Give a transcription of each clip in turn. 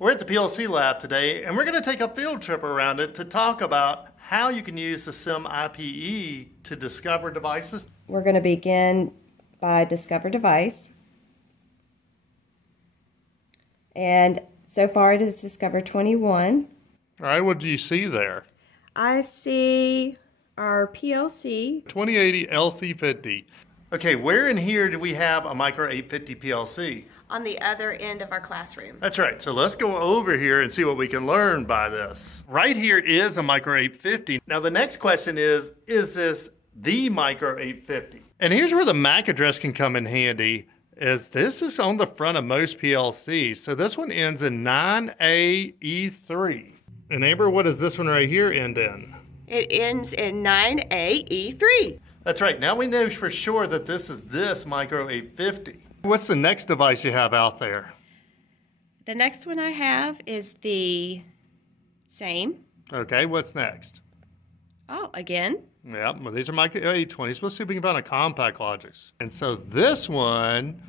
We're at the PLC lab today, and we're going to take a field trip around it to talk about how you can use the SIM IPE to discover devices. We're going to begin by Discover Device. And so far it has discovered 21. All right, what do you see there? I see our PLC. 2080 LC50. Okay, where in here do we have a Micro 850 PLC? On the other end of our classroom. That's right, so let's go over here and see what we can learn by this. Right here is a Micro 850. Now the next question is this the Micro 850? And here's where the MAC address can come in handy, is this is on the front of most PLCs. So this one ends in 9AE3. And Amber, what does this one right here end in? It ends in 9AE3. That's right, now we know for sure that this is this Micro 850. What's the next device you have out there? The next one I have is the same. Okay, what's next? Oh, again. Yeah, well, these are Micro 820s. Let's see if we can find a compact logics. And so this one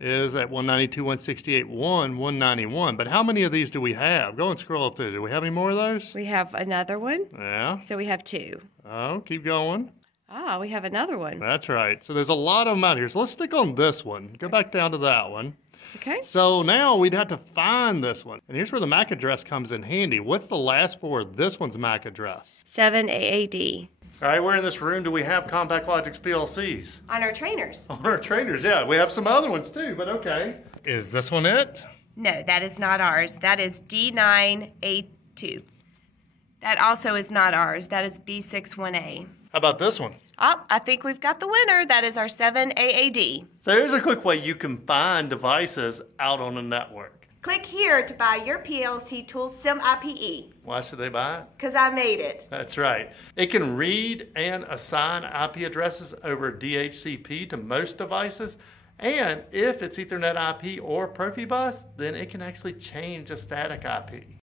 is at 192, 168, 191. But how many of these do we have? Go and scroll up there. Do we have any more of those? We have another one. Yeah. So we have two. Oh, keep going. Ah, we have another one. That's right. So there's a lot of them out here. So let's stick on this one. Go back down to that one. Okay. So now we'd have to find this one. And here's where the MAC address comes in handy. What's the last four of this one's MAC address? 7AAD. All right, where in this room do we have Compact Logics PLCs? On our trainers. On our trainers, yeah. We have some other ones too, but okay. Is this one it? No, that is not ours. That is D9A2. That also is not ours. That is B61A. How about this one? Oh, I think we've got the winner. That is our 7AAD. So here's a quick way you can find devices out on the network. Click here to buy your PLC tool SIM IPE. Why should they buy it? Because I made it. That's right. It can read and assign IP addresses over DHCP to most devices. And if it's Ethernet IP or Profibus, then it can actually change a static IP.